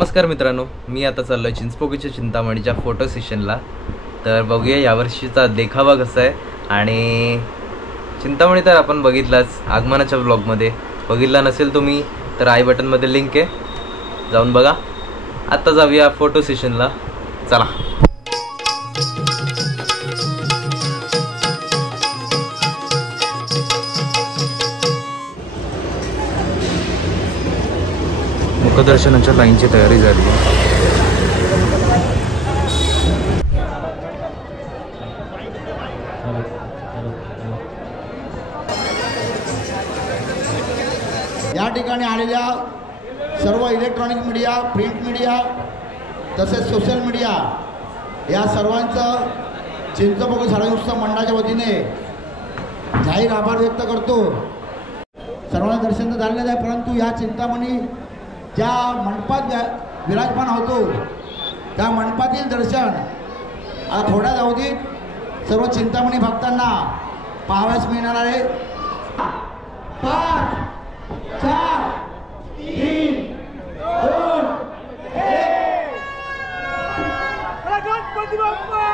नमस्कार मित्रांनो, मी आता चाललोय चिंचपोकळीच्या चिंतामणीच्या फोटो सेशनला। तर बघूया यावर्षीचा देखावा कसा आहे। आणि चिंतामणी तर आपण बघितलाच आगमनाच्या व्लॉगमध्ये, बघितला नसेल तुम्ही तर आय बटनमध्ये लिंक आहे, जाऊन बघा। आता जाऊया फोटो सेशनला, चला। मुखदर्शनाच्या लाईनची तयारी झाली आहे। या ठिकाणी आलेल्या सर्व इलेक्ट्रॉनिक मीडिया, प्रिंट मीडिया तसेच सोशल मीडिया या सर्वांचं चिंचपोकळी शालेय उत्सव मंडळाच्या वतीने जाहीर आभार व्यक्त करतो। सर्वांना दर्शन तर झालेलं आहे, परंतु या चिंतामणी ज्या मंडपात विराजमान होतो त्या मंडपातील दर्शन आता थोड्याच अवधीत सर्व चिंतामणी भक्तांना पाहावयास मिळणार आहे। 5 4 3 2 1 गणपती बाप्पा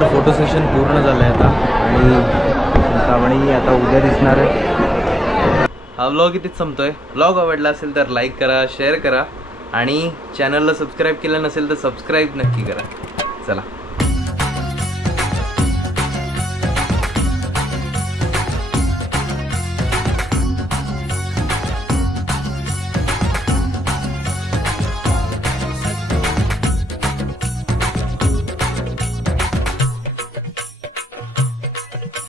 तर फोटो सेशन पूर्ण झालं आहे आता आणि चिंतामणी आता उद्या दिसणार आहे. हा व्लॉग इथेच संपतोय. व्लॉग आवडला असेल तर लाईक करा, शेअर करा आणि चॅनलला सबस्क्राईब केलं नसेल तर सबस्क्राईब नक्की करा. चला.